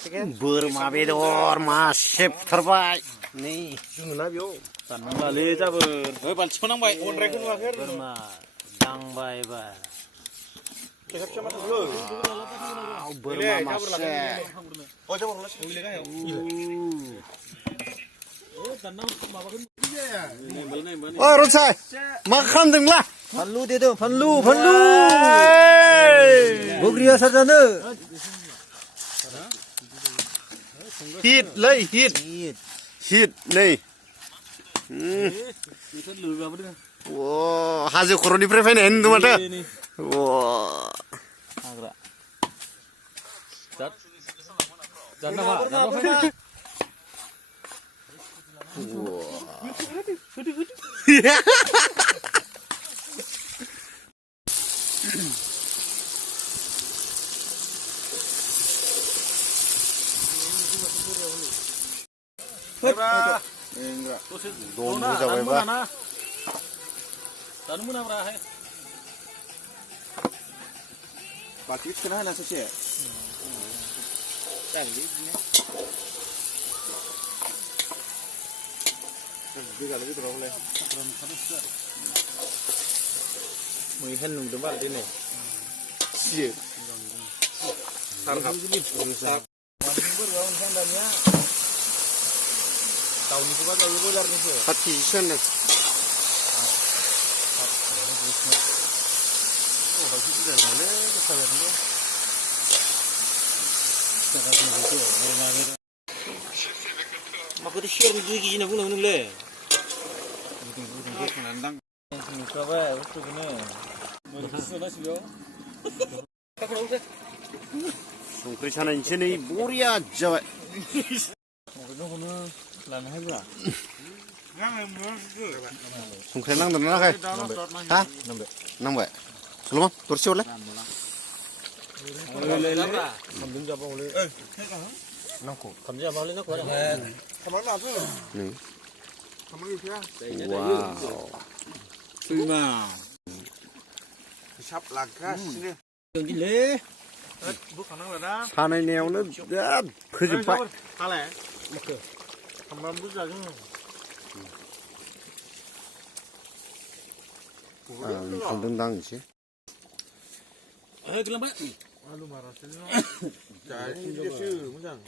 बोरमा बेदर मासे बुथारबाय नै जोंना बेयाव दाननांलालै जाबोर बाल्थिखौ नांबाय अनद्रायखौ नुवाखै आरो बोरमा दांबाय एबार खेबसे मा थांलो बोरमा मासे अ जाबोर अ रनसाय मा खालामदोंला फानलु देदों फानलु बग्रिया साजानो हिट लै हिट नै अ हाजो खर'निफ्राय फैनाय होनदों माथो हाग्रा जात नामा दन जाबायबा जानो मोनाब्रा बाकी थिखोना होना ससे जागोनलै गोजान गोजानावलाय मैहेन नुदों बाल दिनै सियो दानिया दाउनिखौबा जायो बयलारनिखौ खाथि होनदों माखौथ' सेरनि 2 केजि होनना बुंनांगौ नोंलै नुखाबाय बुस्थुखौनो संख्रि सानायनिसो नै बरिया जाबाय संख्रि नांदों ना नाङाखै हा नांबाय सल'मा दरसे हरलाय हिसाब लागासिनो सानायनायावनो बिराद फोजोबबाय सामब्रामबो जागोन थांदों दां एसे आलु मारासो जायखिजायासो मोजां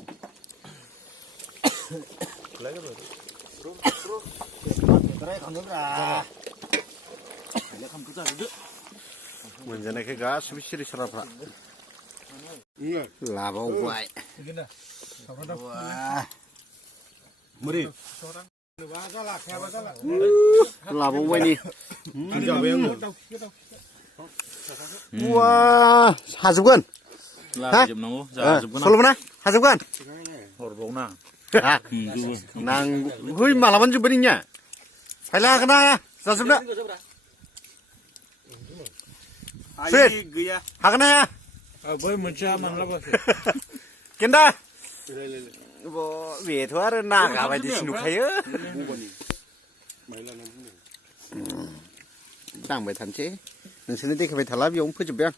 मोनजानायखाय गासिबो सिरि साराफ्रा लाबावबाय लाबावबाय नै वा हाजोबगोन सल'मोना हाजोबगोन हरबावना नांगौ मालाबानो जोब्बाय नोंनिया फायला हागोन ना हाया जाजोबनो गैया हागोन ना हाया बै मोनसेया मानलाबासो गेन्दा बेथ' आरो नागा बायदिसो नुखायो दांबाय थानोसै नोंसोरनो देखायबाय थाला बेयावनो फोजोबबाय आं